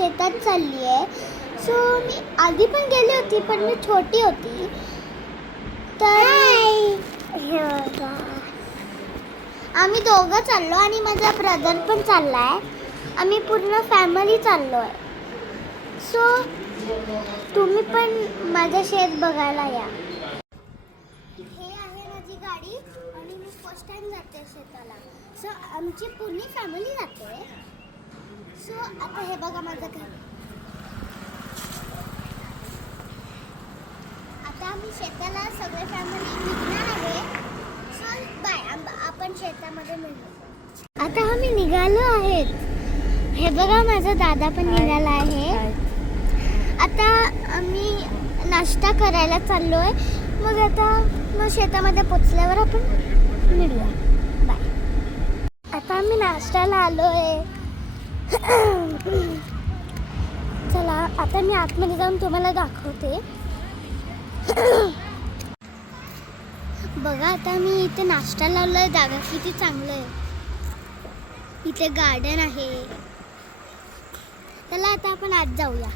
शेतात चालली आहे. सो मी आधी पण गेली होती, पण मी छोटी होती. तर आम्ही दोघं चाललो आणि माझा ब्रदर पण चालला आहे. आम्ही पूर्ण फॅमिली चाललो आहे. सो तुम्ही पण माझं शेत बघायला या. हे आहे माझी गाडी आणि मी फर्स्ट टाइम जाते शेताला. सो आमची पूर्ण फॅमिली जाते. सो आता हे बघा माझं घर. आता आम्ही शेताला सगळे फॅमिली निघणार आहे. सो बाय, आपण शेतामध्ये मिळू. आता आम्ही निघालो आहेत. हे बघा माझा दादा पण निघाला आहे. आता आम्ही नाश्ता करायला चाललो आहे. मग शेतामध्ये पोचल्यावर आपण मिळूया. बाय. आता आम्ही नाश्त्याला आलो आहे. चला आता मी आतमध्ये जाऊन तुम्हाला दाखवते. बघा आता मी इथे नाश्ता लावलाय. जागा किती चांगलं आहे. इथे गार्डन आहे. चला आता आपण आत जाऊया.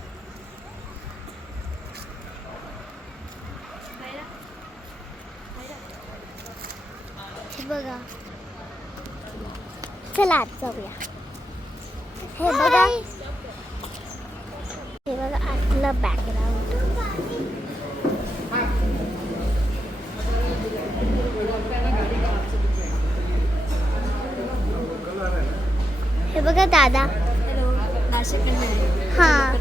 बघा, चला आत जाऊया. हे बघा आतलं बॅकग्राऊंड. हे बघा दादा. हां,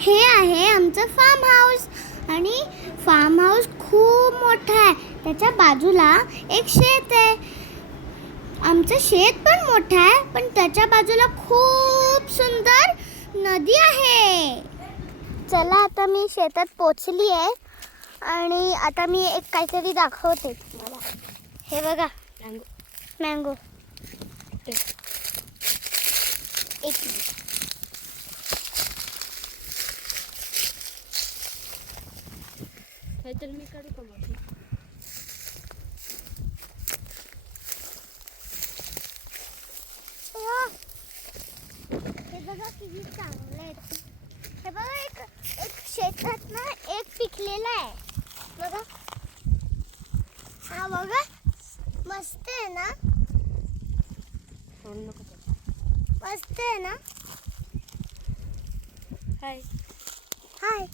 हे आहे आमचं फार्म हाऊस. आणि फार्म हाऊस खूप मोठं आहे. त्याच्या बाजूला एक शेत आहे. आमचं शेत पण मोठं आहे, पण त्याच्या बाजूला खूप सुंदर नदी आहे. चला आता मी शेतात पोचली आहे आणि आता मी एक काहीतरी दाखवते तुम्हाला. हे बघा, मँगो. एक काहीतरी मी काढू का मग? हे बघा किती चांगलं आहे. हे बघा एक शेतात ना एक पिकलेला आहे. बघा, हा बघा, मस्त आहे ना. मस्त आहे ना. हाय हाय.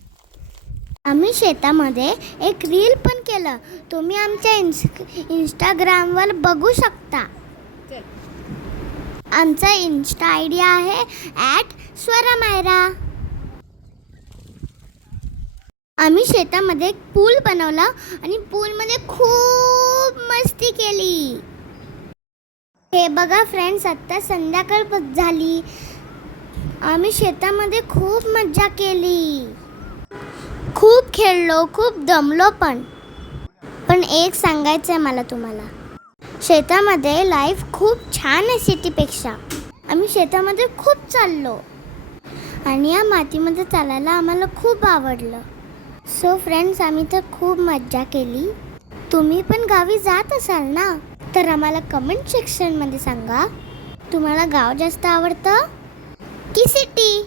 आम्ही शेतामध्ये एक रील पण केलं. तुम्ही आमच्या इंस्टाग्रामवर बघू शकता. आमचा इन्स्टा आयडी आहे @स्वरामायरा. आम्ही शेतामध्ये एक पूल बनवला आणि पूलमध्ये खूप मस्ती केली. हे बघा फ्रेंड्स, आता संध्याकाळ झाली. आम्ही शेतामध्ये खूप मज्जा केली. खूप खेळलो, खूप दमलो पण एक सांगायचं आहे मला तुम्हाला. शेतामध्ये लाईफ खूप छान आहे सिटीपेक्षा. आम्ही शेतामध्ये खूप चाललो आणि या मातीमध्ये चालायला आम्हाला खूप आवडलं. सो फ्रेंड्स, आम्ही तर खूप मज्जा केली. तुम्ही पण गावी जात असाल ना, तर आम्हाला कमेंट सेक्शनमध्ये सांगा. तुम्हाला गाव जास्त आवडतं की सिटी?